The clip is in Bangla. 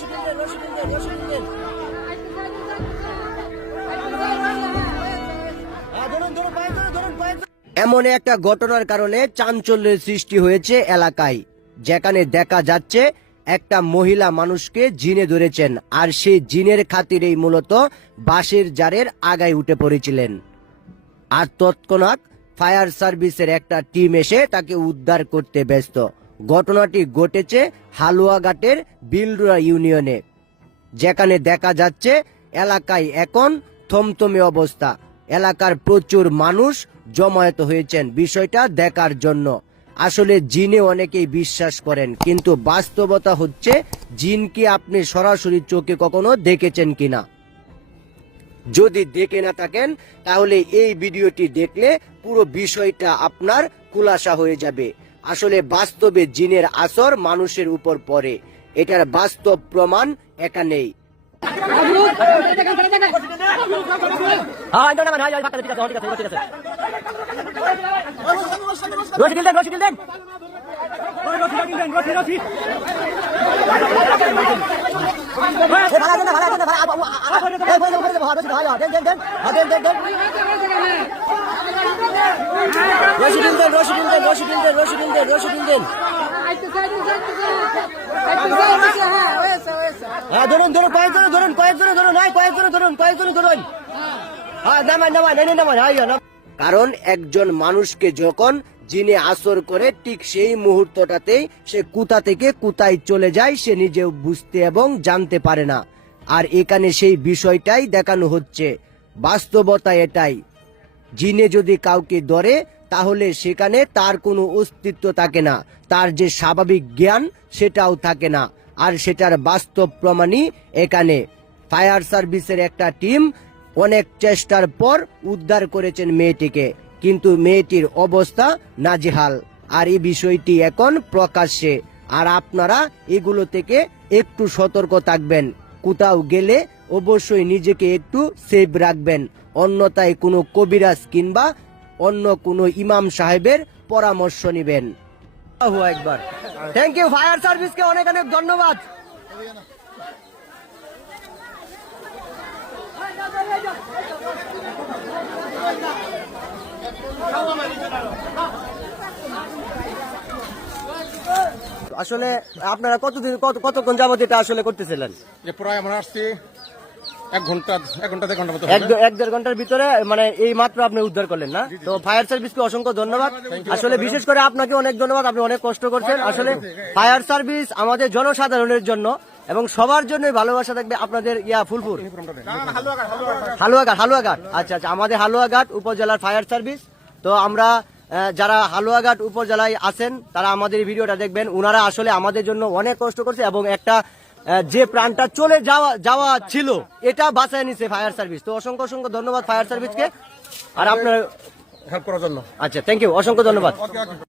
এমন একটা ঘটনার কারণে চাঞ্চল্যের সৃষ্টি হয়েছে এলাকায় যেখানে দেখা যাচ্ছে একটা মহিলা মানুষকে জিনে ধরেছেন আর সেই জিনের খাতিরেই মূলত বাঁশের জারের আগায় উঠে পড়েছিলেন আর তৎক্ষণাৎ ফায়ার সার্ভিসের একটা টিম এসে তাকে উদ্ধার করতে ব্যস্ত ঘটনাটি ঘটেছে হালুয়াঘাটের বিলরুয়া ইউনিয়নে যেখানে দেখা যাচ্ছে এলাকায় এখন থমথমে অবস্থা এলাকার প্রচুর মানুষ জমায়েত হয়েছেন বিষয়টা দেখার জন্য আসলে জিনে অনেকেই বিশ্বাস করেন কিন্তু বাস্তবতা হচ্ছে জিন কি আপনি সরাসরি চোখে কখনো দেখেছেন কিনা যদি দেখে না থাকেন তাহলে এই ভিডিওটি দেখলে পুরো বিষয়টা আপনার খুলাসা হয়ে যাবে আসলে বাস্তবে জিনের আসর মানুষের উপর পরে এটার বাস্তব প্রমাণ একা নেই রশিদিন দেন দেন দেন দেন দেন হ্যাঁ ধরুন ধরুন ধরুন ধরুন হ্যাঁ ধরুন ধরুন হ্যাঁ, হ্যাঁ কারণ একজন মানুষকে যখন জিনে আসর করে ঠিক সেই মুহূর্তটাতেই সে কুতা থেকে কুতাই চলে যায় সে নিজেও বুঝতে এবং জানতে পারে না আর এখানে সেই বিষয়টাই দেখানো হচ্ছে বাস্তবতা এটাই জিনে যদি কাউকে ধরে তাহলে সেখানে তার কোনো অস্তিত্ব থাকে না তার যে স্বাভাবিক জ্ঞান সেটাও থাকে না আর সেটার বাস্তব প্রমাণই এখানে ফায়ার সার্ভিসের একটা টিম অনেক চেষ্টার পর উদ্ধার করেছেন মেয়েটিকে কিন্তু মেয়েটির অবস্থা নাজেহাল আর এই বিষয়টি এখন প্রকাশ্যে আর আপনারা এগুলো থেকে একটু সতর্ক থাকবেন কোথাও গেলে অবশ্যই নিজেকে একটু সেভ রাখবেন অন্যথায় কোনো কবিরাজ কিংবা অন্য কোনো ইমাম সাহেবের পরামর্শ নেবেন থ্যাংক ইউ ফায়ার সার্ভিসকে অনেক অনেক ধন্যবাদ আসলে আপনারা কতদিন কতক্ষণ যাবত এটা আসলে করতেছিলেন প্রায় আমরা আসছি এক দেড় ঘন্টার ভিতরে মানে আপনি উদ্ধার করলেন না তো ফায়ার সার্ভিসকে ধন্যবাদ আসলে বিশেষ করে অনেক ধন্যবাদ আপনি অনেক কষ্ট করছেন আসলে ফায়ার সার্ভিস আমাদের জনসাধারণের জন্য এবং সবার জন্য ভালোবাসা থাকবে আপনাদের ইয়া ফুলপুর হালুয়াঘাট হালুয়াঘাট আচ্ছা আচ্ছা আমাদের হালুয়াঘাট উপজেলার ফায়ার সার্ভিস তো আমরা যারা হালুয়াঘাট উপজেলায় আছেন তারা আমাদের ভিডিওটা দেখবেন ওনারা আসলে আমাদের জন্য অনেক কষ্ট করছে এবং একটা যে প্রাণটা চলে যাওয়া যাওয়া ছিল এটা বাঁচায় নিছে ফায়ার সার্ভিস তো অসংখ্য অসংখ্য ধন্যবাদ ফায়ার সার্ভিসকে আর আপনার হেল্প করার জন্য আচ্ছা থ্যাংক ইউ অসংখ্য ধন্যবাদ